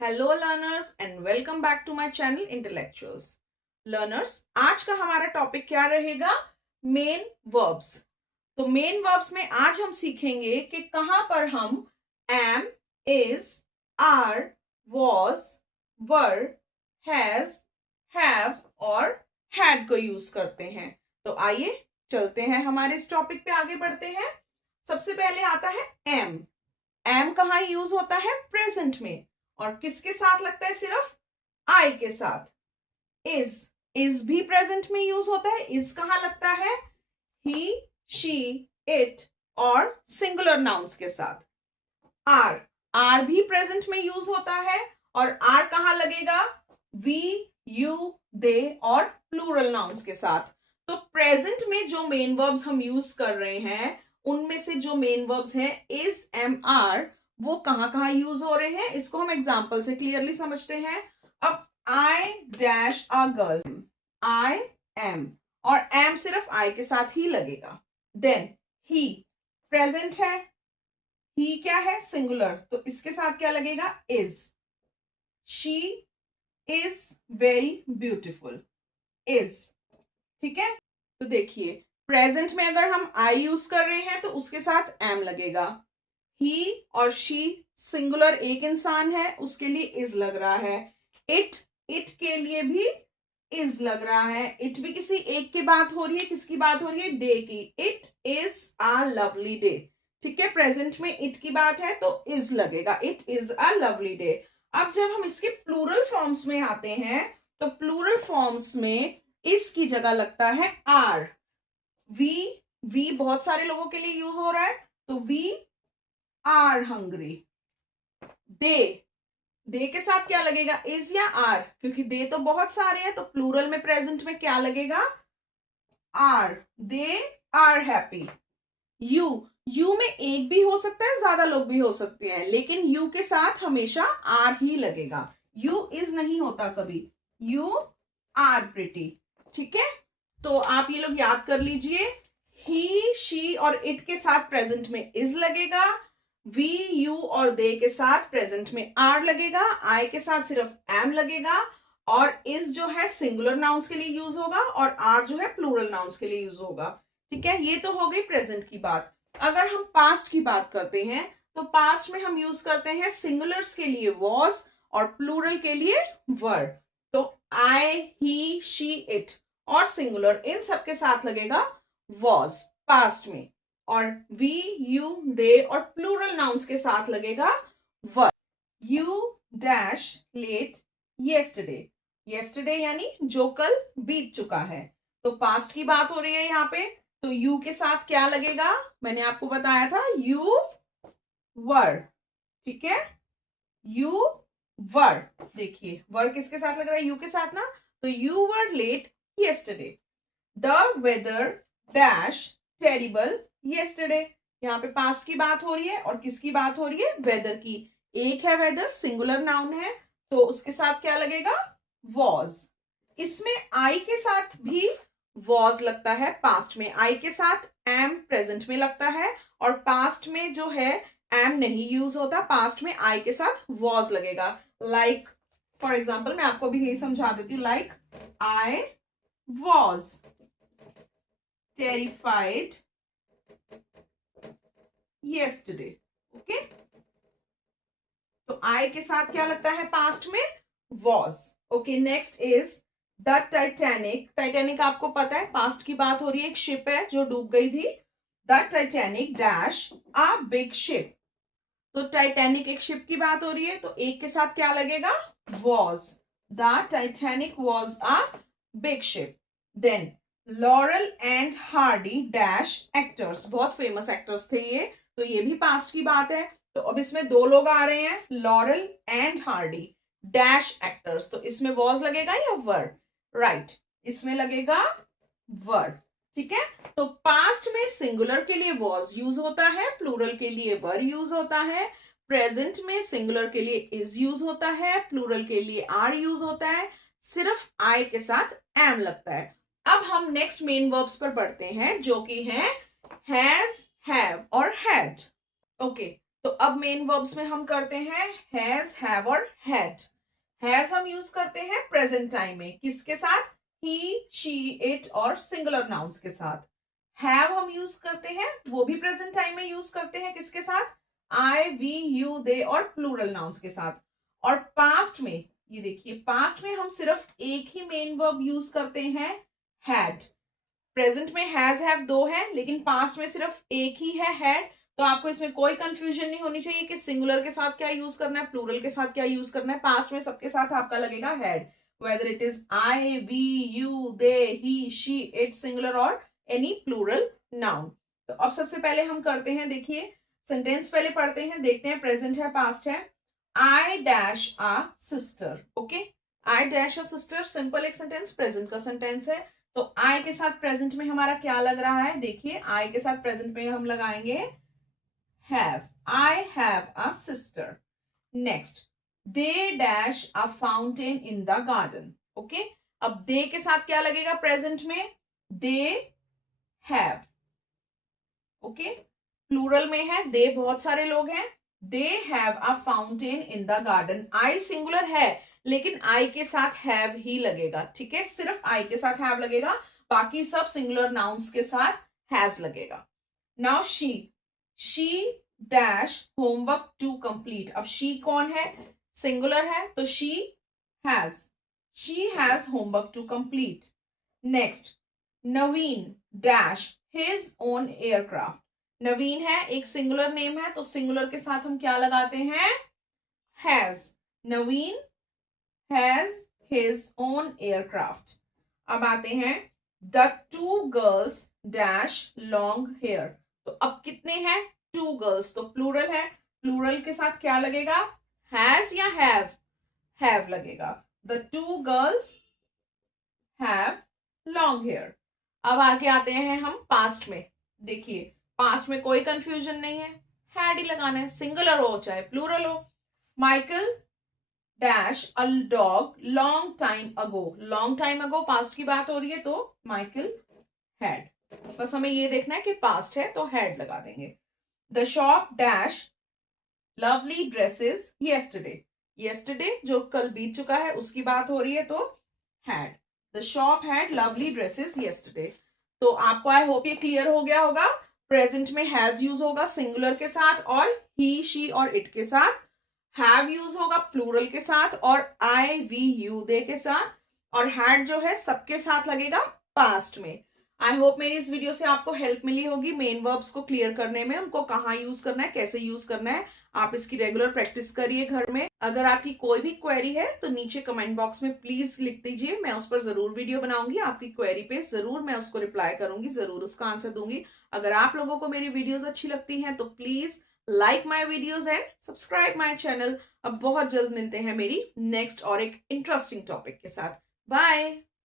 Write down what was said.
Hello learners and welcome back to my channel intellectuals. Learners, आज का हमारा topic क्या रहेगा? Main verbs. तो मेन वर्ब्स में आज हम सीखेंगे कि कहां पर हम am, is, are, was, were, has, have और हैड को यूज करते हैं। तो आइए चलते हैं, हमारे इस टॉपिक पे आगे बढ़ते हैं। सबसे पहले आता है एम। एम कहाँ यूज होता है? प्रेजेंट में। और किसके साथ लगता है? सिर्फ आई के साथ। इज भी प्रेजेंट में यूज होता है। इज कहाँ लगता है? ही, शी, इट और सिंगुलर नाउन्स के साथ। आर, आर भी प्रेजेंट में यूज होता है। और आर कहाँ लगेगा? वी, यू, दे और प्लूरल नाउन्स के साथ। तो प्रेजेंट में जो मेन वर्ब्स हम यूज कर रहे हैं, उनमें से जो मेन वर्ब्स हैं इज, एम, आर, वो कहां कहां यूज हो रहे हैं, इसको हम एग्जाम्पल से क्लियरली समझते हैं। अब आई dash a girl, I am, और एम सिर्फ आई के साथ ही लगेगा। देन ही प्रेजेंट है, ही क्या है? सिंगुलर, तो इसके साथ क्या लगेगा? Is. She is very beautiful, is. ठीक है, तो देखिए प्रेजेंट में अगर हम आई यूज कर रहे हैं तो उसके साथ एम लगेगा। ही और शी सिंगुलर एक इंसान है, उसके लिए इज लग रहा है। इट, इट के लिए भी इज लग रहा है। इट भी किसी एक की बात हो रही है। किसकी बात हो रही है? डे की। It is a lovely day. ठीक है, प्रेजेंट में इट की बात है तो इज लगेगा। It is a lovely day. अब जब हम इसके प्लूरल फॉर्म्स में आते हैं तो प्लूरल फॉर्म्स में इसकी जगह लगता है आर। वी बहुत सारे लोगों के लिए यूज हो रहा है, तो वी आर हंग्री। दे, दे के साथ क्या लगेगा? इज या आर? क्योंकि दे तो बहुत सारे हैं, तो प्लूरल में प्रेजेंट में क्या लगेगा? Are. They are happy. You, you में एक भी हो सकता है, ज्यादा लोग भी हो सकते हैं, लेकिन यू के साथ हमेशा आर ही लगेगा। यू इज नहीं होता कभी। You are pretty. ठीक है, तो आप ये लोग याद कर लीजिए। ही, शी और इट के साथ प्रेजेंट में इज लगेगा। वी, यू और दे के साथ प्रेजेंट में आर लगेगा। आई के साथ सिर्फ एम लगेगा। और इज जो है सिंगुलर नाउन्स के लिए यूज होगा और आर जो है प्लूरल नाउन्स के लिए यूज होगा। ठीक है, ये तो हो गई प्रेजेंट की बात। अगर हम पास्ट की बात करते हैं तो पास्ट में हम यूज करते हैं सिंगुलर्स के लिए वॉज और प्लूरल के लिए वर। तो आई, ही, शी, इट और सिंगुलर इन सबके साथ लगेगा वॉज पास्ट में। और वी, यू, दे और प्लूरल नाउन्स के साथ लगेगा were. You dash late yesterday. Yesterday यानी जो कल बीत चुका है, तो पास्ट की बात हो रही है यहाँ पे। तो यू के साथ क्या लगेगा? मैंने आपको बताया था, यू वर। ठीक है, यू वर। देखिए वर किसके साथ लग रहा है? यू के साथ ना। तो you were late yesterday. The weather dash terrible yesterday. यहाँ पे पास्ट की बात हो रही है और किसकी बात हो रही है? वेदर की। एक है वेदर, सिंगुलर नाउन है, तो उसके साथ क्या लगेगा? वॉज। इसमें आई के साथ भी वॉज लगता है। पास्ट में आई के साथ एम प्रेजेंट में लगता है, और पास्ट में जो है एम नहीं यूज होता। पास्ट में आई के साथ वॉज लगेगा। लाइक फॉर एग्जाम्पल मैं आपको भी यही समझा देती हूँ। Like I was terrified yesterday. Okay, तो आई के साथ क्या लगता है पास्ट में? was. Okay, next is the Titanic. Titanic आपको पता है पास्ट की बात हो रही है, एक शिप है जो डूब गई थी। The Titanic dash a big ship. तो टाइटैनिक एक शिप की बात हो रही है, तो एक के साथ क्या लगेगा? was. The Titanic was a big ship. Then Laurel and Hardy dash actors. बहुत फेमस एक्टर्स थे ये, तो ये भी पास्ट की बात है। तो अब इसमें दो लोग आ रहे हैं, laurel and Hardy dash actors, तो इसमें वॉज लगेगा या वर? राइट, इसमें लगेगा वर। ठीक है, तो पास्ट में सिंगुलर के लिए वॉज यूज होता है, प्लूरल के लिए वर यूज होता है। प्रेजेंट में सिंगुलर के लिए इज यूज होता है, प्लूरल के लिए आर यूज होता है, सिर्फ आई के साथ एम लगता है। अब हम नेक्स्ट मेन वर्ब्स पर बढ़ते हैं, जो कि हैं हैज, हैव और हैड। ओके, तो अब मेन वर्ब्स में हम करते हैं हैज, हैव और हैड। हैज हम यूज करते हैं प्रेजेंट टाइम में, किसके साथ? ही, शी, इट और सिंगुलर नाउन्स के साथ। हैव हम यूज करते हैं, वो भी प्रेजेंट टाइम में यूज करते हैं, किसके साथ? आई, वी, यू, दे और प्लूरल नाउन्स के साथ। और पास्ट में, ये देखिए, पास्ट में हम सिर्फ एक ही मेन वर्ब यूज करते हैं, हैड। प्रेजेंट में हैज, हैव दो है, लेकिन पास्ट में सिर्फ एक ही है, हैड। तो आपको इसमें कोई कंफ्यूजन नहीं होनी चाहिए कि सिंगुलर के साथ क्या यूज करना है, प्लूरल के साथ क्या यूज करना है। पास्ट में सबके साथ आपका लगेगा had, whether it is I, we, you, they, he, she, it, singular और एनी प्लूरल नाउन। तो अब सबसे पहले हम करते हैं, देखिए सेंटेंस पहले पढ़ते हैं, देखते हैं प्रेजेंट है पास्ट है। I dash a sister. Okay, I dash a sister simple एक सेंटेंस, प्रेजेंट का सेंटेंस है। तो आई के साथ प्रेजेंट में हमारा क्या लग रहा है, देखिए आई के साथ प्रेजेंट में हम लगाएंगे have. I have a sister. Next, they dash a fountain in the garden. Okay, अब दे के साथ क्या लगेगा प्रेजेंट में? They have. ओके, प्लूरल में है, दे बहुत सारे लोग हैं। They have a fountain in the garden. I singular है, लेकिन आई के साथ हैव ही लगेगा, ठीक है, सिर्फ आई के साथ हैव लगेगा, बाकी सब सिंगुलर नाउन्स के साथ हैज लगेगा। Now she dash homework to complete. अब शी कौन है? सिंगुलर है, तो she has homework to complete. Next, Naveen dash his own aircraft. Naveen है, एक सिंगुलर नेम है, तो सिंगुलर के साथ हम क्या लगाते हैं? Has. Naveen has his own aircraft. अब आते हैं, the two girls dash long hair. तो अब कितने हैं? टू गर्ल्स, तो प्लूरल है, प्लूरल के साथ क्या लगेगा? हैज या हैव? हैव लगेगा। The two girls have long hair. अब आगे आते हैं हम पास्ट में। देखिए, पास्ट में कोई कंफ्यूजन नहीं है, हैड ही लगाना है, सिंगुलर हो चाहे प्लूरल हो। Michael dash a dog long time ago. Long time ago past की बात हो रही है, तो माइकल हैड। बस हमें ये देखना है कि पास्ट है, तो हैड लगा देंगे। The shop dash lovely dresses yesterday. Yesterday जो कल बीत चुका है उसकी बात हो रही है, तो had. The shop had lovely dresses yesterday. तो आपको आई होप ये क्लियर हो गया होगा। प्रेजेंट में हैज यूज होगा सिंगुलर के साथ और ही, शी और इट के साथ। हैव यूज होगा प्लूरल के साथ और आई, वी, यू, दे के साथ। और हैड जो है सबके साथ लगेगा पास्ट में। आई होप मेरी इस वीडियो से आपको हेल्प मिली होगी मेन वर्ब्स को क्लियर करने में, उनको कहाँ यूज करना है, कैसे यूज करना है। आप इसकी रेगुलर प्रैक्टिस करिए घर में। अगर आपकी कोई भी क्वेरी है तो नीचे कमेंट बॉक्स में प्लीज लिख दीजिए, मैं उस पर जरूर वीडियो बनाऊंगी। आपकी क्वेरी पे जरूर मैं उसको रिप्लाई करूंगी, जरूर उसका आंसर दूंगी। अगर आप लोगों को मेरी वीडियोस अच्छी लगती हैं तो please like my videos and subscribe my channel. अब बहुत जल्द मिलते हैं मेरी नेक्स्ट और एक इंटरेस्टिंग टॉपिक के साथ। बाय।